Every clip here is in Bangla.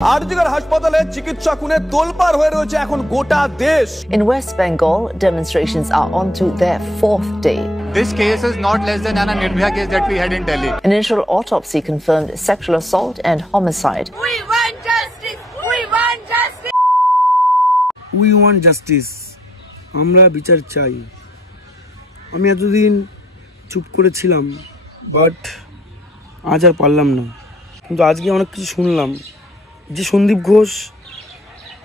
আরজিকর হাসপাতালে চিকিৎসা খুনে তোলপাড় হয়ে রয়েছে এখন গোটা দেশ। In West Bengal, demonstrations are on to their fourth day. This case is not less than an Nirbhaya case that we had in Delhi. Initial autopsy confirmed sexual assault and homicide. We want justice! We want justice! We want justice. আমরা বিচার চাই। আমি এতদিন চুপ করেছিলাম, বাট আজ আর পারলাম না। কিন্তু আজকে অনেক কিছু শুনলাম যে সন্দীপ ঘোষ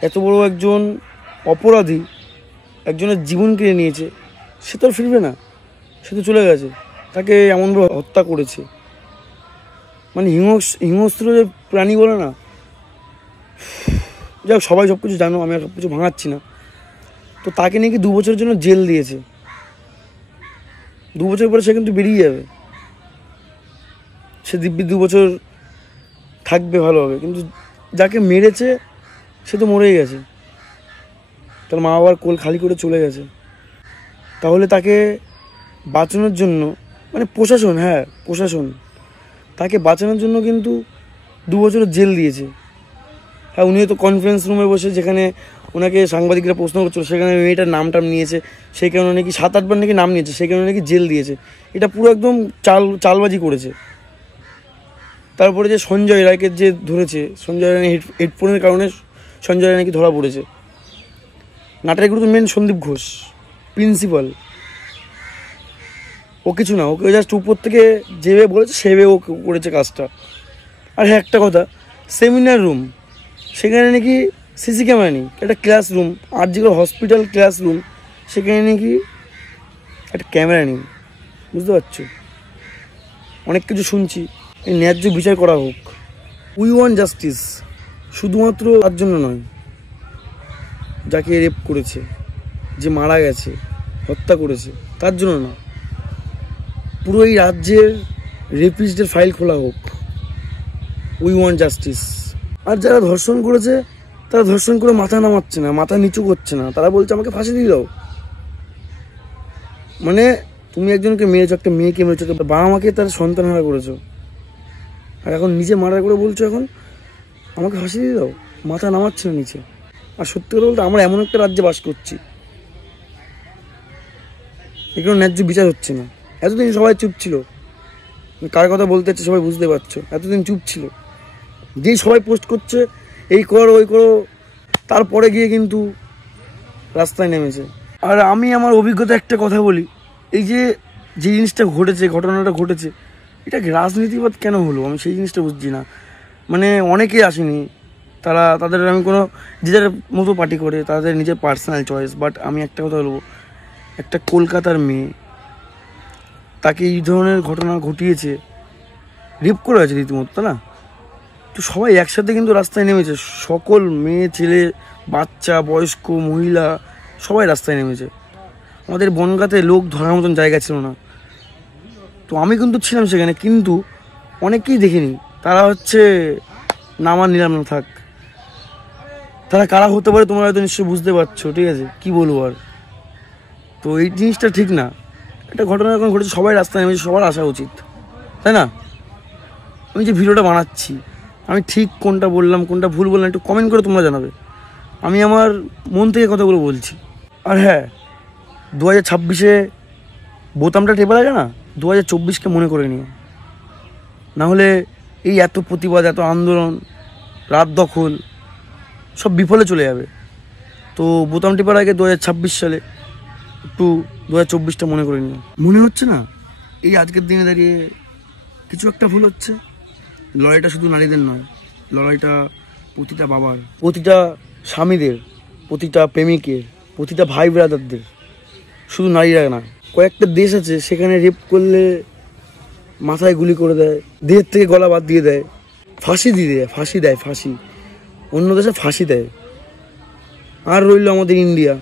এত বড় একজন অপরাধী, একজনের জীবন কেড়ে নিয়েছে, সে তো আর ফিরবে না, সে তো চলে গেছে। তাকে এমনভাবে হত্যা করেছে, মানে হিংস্র যে প্রাণী বলে না। যাই হোক, সবাই সব কিছু জানো, আমি আর সব কিছু ভাঙাচ্ছি না। তো তাকে নাকি 2 বছরের জন্য জেল দিয়েছে। 2 বছর পরে সে কিন্তু বেরিয়ে যাবে, সে দিব্যি 2 বছর থাকবে ভালোভাবে। কিন্তু যাকে মেরেছে সে তো মরেই গেছে, তার মা বাবার কোল খালি করে চলে গেছে। তাহলে তাকে বাঁচানোর জন্য, মানে প্রশাসন তাকে বাঁচানোর জন্য কিন্তু 2 বছরের জেল দিয়েছে। হ্যাঁ, উনি হয়তো কনফারেন্স রুমে বসে, যেখানে ওনাকে সাংবাদিকরা প্রশ্ন করছিল, সেখানে মেয়েটার নামটাম নিয়েছে, সেই কারণে নাকি 7-8 বার নাকি নাম নিয়েছে, সেই কারণে নাকি জেল দিয়েছে। এটা পুরো একদম চালবাজি করেছে। তারপরে যে সঞ্জয় রায়কে যে ধরেছে, সঞ্জয় রায় হেডফোনের কারণে সঞ্জয় রায় নাকি ধরা পড়েছে। নাটকের গুরুত্ব মেন সন্দীপ ঘোষ, প্রিন্সিপাল। ও কিছু না, ওকে জাস্ট উপর থেকে যেভাবে বলেছে সেভাবে ও করেছে কাজটা। আর হ্যাঁ, একটা কথা, সেমিনার রুম, সেখানে নাকি সিসি ক্যামেরা নেই। একটা ক্লাসরুম, আরজিকর হসপিটাল ক্লাসরুম, সেখানে নাকি একটা ক্যামেরা নেই। বুঝতে পারছো? অনেক কিছু শুনছি। এই ন্যায্য বিচার করা হোক। We want justice. শুধুমাত্র তার জন্য নয় যাকে রেপ করেছে, যে মারা গেছে, হত্যা করেছে, তার জন্য না। পুরো এই রাজ্যের রেপিস্টদের ফাইল খোলা হোক। We want justice. আর যারা ধর্ষণ করেছে, তারা ধর্ষণ করে মাথা নামাচ্ছে না, মাথা নিচু করছে না, তারা বলছে আমাকে ফাঁসি দিয়ে দাও। মানে তুমি একজনকে মেরেছো, একটা মেয়েকে মেরেছো, বাবা মাকে তার সন্তান হারা করেছো, আর এখন নিজে মারা করে বলছো এখন আমাকে ফাঁসি দিয়ে দাও। মাথা নামাচ্ছে না নিচে। আর সত্যি কথা বলতে, আমরা এমন একটা রাজ্যে বাস করছি, এগুলো ন্যায্য বিচার হচ্ছে না। এতদিন সবাই চুপ ছিল, কার কথা বলতে হচ্ছে সবাই বুঝতে পারছো। এতদিন চুপ ছিল, যেই সবাই পোস্ট করছে এই করো ওই করো, তারপরে গিয়ে কিন্তু রাস্তায় নেমেছে। আর আমি আমার অভিজ্ঞতা একটা কথা বলি, এই যে জিনিসটা ঘটেছে, ঘটনাটা ঘটেছে, এটা রাজনীতিবাদ কেন হলো আমি সেই জিনিসটা বুঝছি না। মানে অনেকেই আসেনি, তাদের আমি কোনো যে যার মতো পার্টি করে, তাদের নিজের পার্সোনাল চয়েস। বাট আমি একটা কথা বলবো, একটা কলকাতার মেয়ে, তাকে এই ধরনের ঘটনা ঘটিয়েছে, রেপ করা হয়েছে রীতিমতো, তাই না? তো সবাই একসাথে কিন্তু রাস্তায় নেমেছে, সকল মেয়ে ছেলে বাচ্চা বয়স্ক মহিলা সবাই রাস্তায় নেমেছে। আমাদের বনগাঁতে লোক ধরার মতন জায়গা ছিল না। তো আমি কিন্তু ছিলাম সেখানে, কিন্তু অনেকেই দেখিনি। তারা নামা নিলাম না থাক। তারা কারা হতে পারে তোমরা হয়তো নিশ্চয়ই বুঝতে পারছো, ঠিক আছে? কি বলবো আর। তো এই জিনিসটা ঠিক না। একটা ঘটনা যখন ঘটেছে, সবাই রাস্তায় নেমেছে, সবার আসা উচিত, তাই না? আমি যে ভিডিওটা বানাচ্ছি, আমি ঠিক কোনটা বললাম কোনটা ভুল বললাম একটু কমেন্ট করে তোমরা জানাবে। আমি আমার মন থেকে কথাগুলো বলছি। আর হ্যাঁ, 2026-এ বোতামটা টেপা লাগে না, 2024-কে মনে করে নিও, নাহলে এই এত প্রতিবাদ, এত আন্দোলন, রাত দখল সব বিফলে চলে যাবে। তো বোতাম টেপার আগে 2026 সালে একটু 2024টা মনে করে নিও। মনে হচ্ছে না এই আজকের দিনে দাঁড়িয়ে কিছু একটা ভুল হচ্ছে? লড়াইটা শুধু নারীদের নয়, লড়াইটা প্রতিটা বাবার, প্রতিটা স্বামীদের, প্রতিটা প্রেমিকের, প্রতিটা ভাই ব্রাদারদের, শুধু নারীরা না। কয়েকটা দেশ আছে সেখানে রেপ করলে মাথায় গুলি করে দেয়, দেহের থেকে গলা বাদ দিয়ে দেয়, ফাঁসি দেয়। অন্য দেশে ফাঁসি দেয়। আর রইল আমাদের ইন্ডিয়া,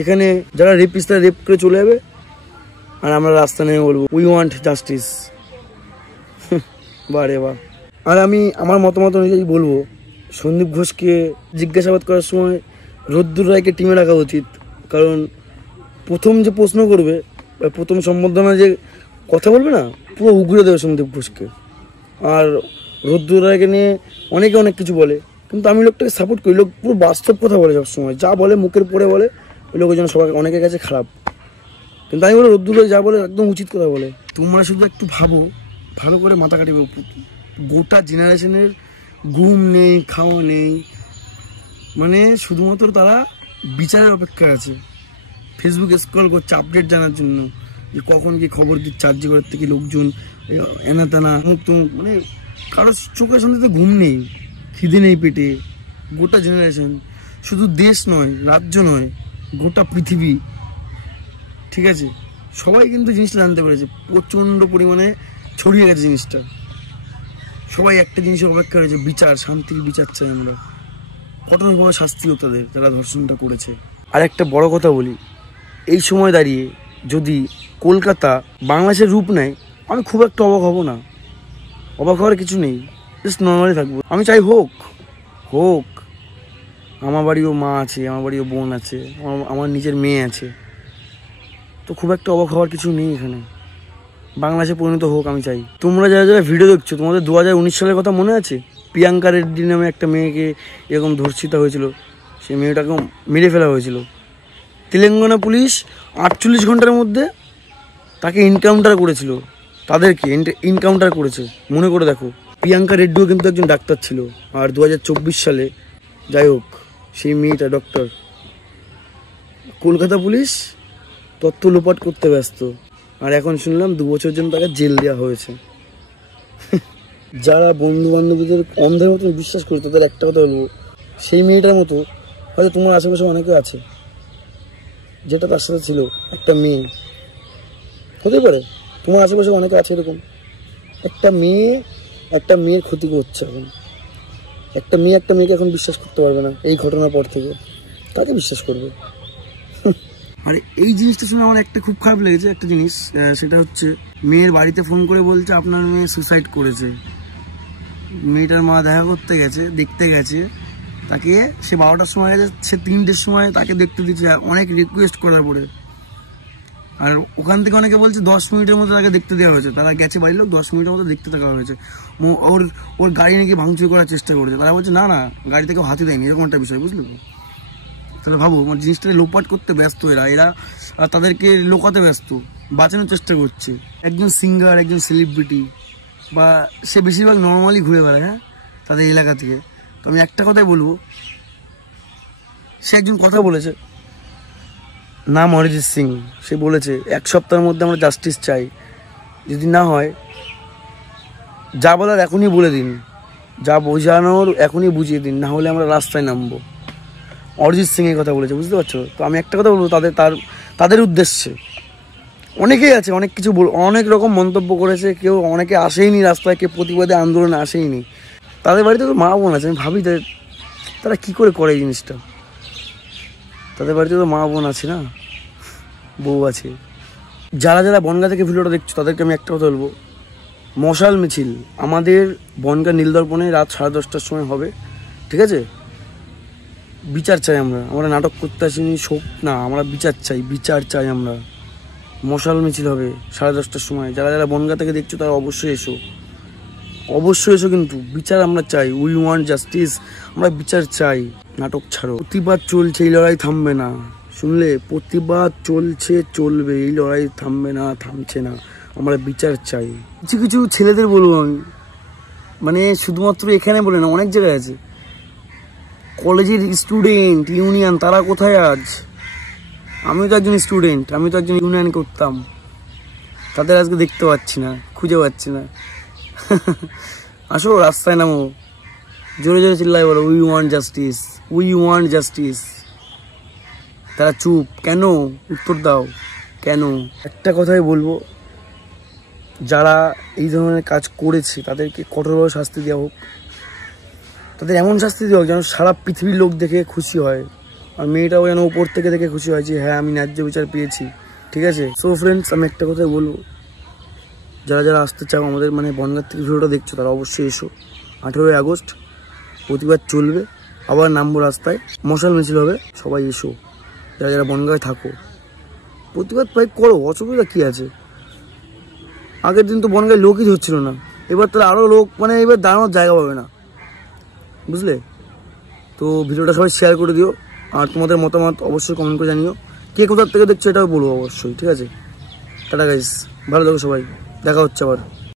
এখানে যারা রেপিস্ট তারা রেপ করে চলে যাবে, আর আমরা রাস্তা নেমে বলবো উই ওয়ান্ট জাস্টিস। বারে বা। আর আমি আমার মতামত অনুযায়ী বলবো, সন্দীপ ঘোষকে জিজ্ঞাসাবাদ করার সময় রোদ্দুর রায়কে টিমে রাখা উচিত। কারণ প্রথম যে প্রশ্ন করবে, প্রথম সম্বোধনা যে কথা বলবে না, পুরো উগড়ে দেবে সন্দীপ ঘোষকে। আর রোদ্দুর রায়কে নিয়ে অনেকে অনেক কিছু বলে, কিন্তু আমি লোকটাকে সাপোর্ট করি। লোক পুরো বাস্তব কথা বলে সবসময়, যা বলে মুখের পরে বলে ওই লোকের জন্য সবাই অনেকের কাছে খারাপ। কিন্তু আমি বলি রোদ্দুরে যা বলে একদম উচিত কথা বলে। তোমরা শুধু একটু ভাবো, ভালো করে মাথা কাটিবে। গোটা জেনারেশনের ঘুম নেই, খাওয়া নেই, মানে শুধুমাত্র তারা বিচারের অপেক্ষায় আছে। ফেসবুকে স্ক্রল করছে আপডেট জানার জন্য, যে কখন কি খবর দিচ্ছে আরজিকরের থেকে লোকজন এনা তেনা মুক্ত, মানে কারো চোখের সামনে তো ঘুম নেই, খিদে নেই পেটে। গোটা জেনারেশন, শুধু দেশ নয়, রাজ্য নয়, গোটা পৃথিবী, ঠিক আছে, সবাই কিন্তু জিনিসটা জানতে পেরেছে। প্রচণ্ড পরিমাণে ছড়িয়ে গেছে জিনিসটা। সবাই একটা জিনিসের অপেক্ষা রয়েছে, বিচার, শান্তির বিচার চাই আমরা। কঠোরভাবে শাস্তি হোক তাদের যারা ধর্ষণটা করেছে। আর একটা বড় কথা বলি, এই সময় দাঁড়িয়ে যদি কলকাতা বাংলাদেশের রূপ নেয়, আমি খুব একটা অবাক হব না। অবাক হওয়ার কিছু নেই, জাস্ট নর্মালি থাকবো। আমি চাই হোক হোক, আমার বাড়িও মা আছে, আমার বাড়িও বোন আছে, আমার নিজের মেয়ে আছে, তো খুব একটা অবাক হওয়ার কিছু নেই এখানে। বাংলাদেশে পরিণত হোক আমি চাই। তোমরা যারা যারা ভিডিও দেখছো, তোমাদের 2019 সালের কথা মনে আছে? প্রিয়াঙ্কা রেড্ডি নামে একটা মেয়েকে এরকম ধর্ষিত হয়েছিল, সেই মেয়েটাকে মেরে ফেলা হয়েছিল। তেলেঙ্গানা পুলিশ 48 ঘন্টার মধ্যে তাকে এনকাউন্টার করেছিল, তাদেরকে এনকাউন্টার করেছে। মনে করে দেখো, প্রিয়াঙ্কা রেড্ডিও কিন্তু একজন ডাক্তার ছিল। আর 2024 সালে, যাই হোক, সেই মেয়েটা ডক্টর। কলকাতা পুলিশ তথ্য লোপাট করতে ব্যস্ত, আর এখন শুনলাম 2 বছর জন্য তাকে জেল দেওয়া হয়েছে। যারা বন্ধু বান্ধবীদের অন্ধের মতন বিশ্বাস করে, তাদের একটা কথা বলবো, সেই মেয়েটার মতো হয়তো তোমার আশেপাশে অনেকে আছে, যেটা তার সাথে ছিল, একটা মেয়ে হতে পারে। তোমার আশেপাশে অনেকে আছে এরকম। একটা মেয়ের ক্ষতি করছে এখন। একটা মেয়েকে এখন বিশ্বাস করতে পারবে না এই ঘটনার পর থেকে। কাকে বিশ্বাস করবে? আর এই জিনিসটা শুনে আমার একটা খুব খারাপ লেগেছে, একটা জিনিস, সেটা হচ্ছে মেয়ের বাড়িতে ফোন করে বলছে আপনার মেয়ে সুসাইড করেছে। মেয়েটার মা দেখা করতে গেছে, দেখতে গেছে তাকে, সে 12টার সময় গেছে, সে 3টের সময় তাকে দেখতে দিচ্ছে, অনেক রিকোয়েস্ট করার পরে। আর ওখান থেকে অনেকে বলছে 10 মিনিটের মধ্যে তাকে দেখতে দেওয়া হয়েছে। তারা গেছে বাড়ির লোক, 10 মিনিটের মধ্যে দেখতে দেওয়া হয়েছে। ওর গাড়ি নাকি ভাঙচুর করার চেষ্টা করেছে। তারা বলছে না না, গাড়ি থেকে হাতে দেয়নি, এরকম একটা বিষয়, বুঝলো তো? তাহলে ভাবো, আমার জিনিসটাকে লোপাট করতে ব্যস্ত এরা তাদেরকে লোকাতে ব্যস্ত, বাঁচানোর চেষ্টা করছে। একজন সিঙ্গার, একজন সেলিব্রিটি, বা সে বেশিরভাগ নর্মালি ঘুরে বেড়ায়, হ্যাঁ, তাদের এলাকা থেকে। তো আমি একটা কথাই বলবো, সে একজন কথা বলেছে, নাম অরিজিৎ সিং। সে বলেছে 1 সপ্তাহের মধ্যে আমরা জাস্টিস চাই, যদি না হয় যা বলার এখনই বলে দিন, যা বোঝানোর এখনই বুঝিয়ে দিন, না হলে আমরা রাস্তায় নামবো। অরিজিৎ সিং এই কথা বলেছে, বুঝতে পারছো? তো আমি একটা কথা বলবো তাদের উদ্দেশ্যে। অনেকেই আছে, অনেক কিছু অনেক রকম মন্তব্য করেছে, কেউ অনেকে আসেইনি রাস্তায়, কেউ প্রতিবাদে আন্দোলনে আসেইনি। তাদের বাড়িতে তো মা বোন আছে, আমি ভাবি তারা কী করে এই জিনিসটা। তাদের বাড়িতে তো মা বোন আছে না, বউ আছে। যারা যারা বনগাঁ থেকে ভিডিওটা দেখছো, তাদেরকে আমি একটা কথা বলবো, মশাল মিছিল আমাদের বনগাঁ নীলদর্পণে রাত 10:30টার সময় হবে, ঠিক আছে? বিচার চাই আমরা নাটক করতে আসিনি, শোক না, আমরা বিচার চাই আমরা। মশাল মিছিল হবে 10:30টার সময়। যারা যারা বনগাঁ থেকে দেখছো তারা অবশ্যই এসো, কিন্তু বিচার আমরা চাই। উই ওয়ান্ট জাস্টিস, আমরা বিচার চাই। নাটক ছাড়ো, প্রতিবাদ চলছে, এই লড়াই থামবে না। শুনলে, প্রতিবাদ চলবে, এই লড়াই থামবে না, থামছে না। আমরা বিচার চাই। কিছু ছেলেদের বলবো আমি, মানে শুধুমাত্র এখানে বলে না, অনেক জায়গায় আছে, কলেজের স্টুডেন্ট ইউনিয়ন, তারা কোথায় আজ? আমিও তো একজন স্টুডেন্ট, আমি তো একজন ইউনিয়ন করতাম, তাদের আজকে দেখতে পাচ্ছি না, খুঁজে পাচ্ছি না। আসো, রাস্তায় নামো, জোরে জোরে চিল্লাই বলো, উই ওয়ান্ট জাস্টিস। তারা চুপ কেন? উত্তর দাও কেন? একটা কথাই বলবো, যারা এই ধরনের কাজ করেছে তাদেরকে কঠোরভাবে শাস্তি দেওয়া হোক। তাদের এমন শাস্তি দেওয়া হোক যেন সারা পৃথিবীর লোক দেখে খুশি হয়, আর মেয়েটাও যেন উপর থেকে দেখে খুশি হয় যে হ্যাঁ, আমি ন্যায্য বিচার পেয়েছি, ঠিক আছে? সো ফ্রেন্ডস, আমি একটা কথাই বলবো, যারা যারা আসতে চাও আমাদের বনগাঁ থেকে ভিডিওটা দেখছো, তারা অবশ্যই এসো। 18ই আগস্ট প্রতিবাদ চলবে, আবার নামবো রাস্তায়, মশাল মিছিল হবে, সবাই এসো। যারা যারা বনগাঁয় থাকো, প্রতিবাদ প্রায় করো, অসুবিধা কী আছে? আগের দিন তো বনগাঁয় লোকই ধরছিল না, এবার তাহলে আরও লোক, এবার দাঁড়ানোর জায়গা পাবে না, বুঝলে? তো ভিডিওটা সবাই শেয়ার করে দিও, আর তোমাদের মতামত অবশ্যই কমেন্ট করে জানিও, কে কোথার থেকে দেখছো এটাও বলবো অবশ্যই, ঠিক আছে? টাটা গাইস, ভালো থাকো সবাই, দেখা হচ্ছে আবার।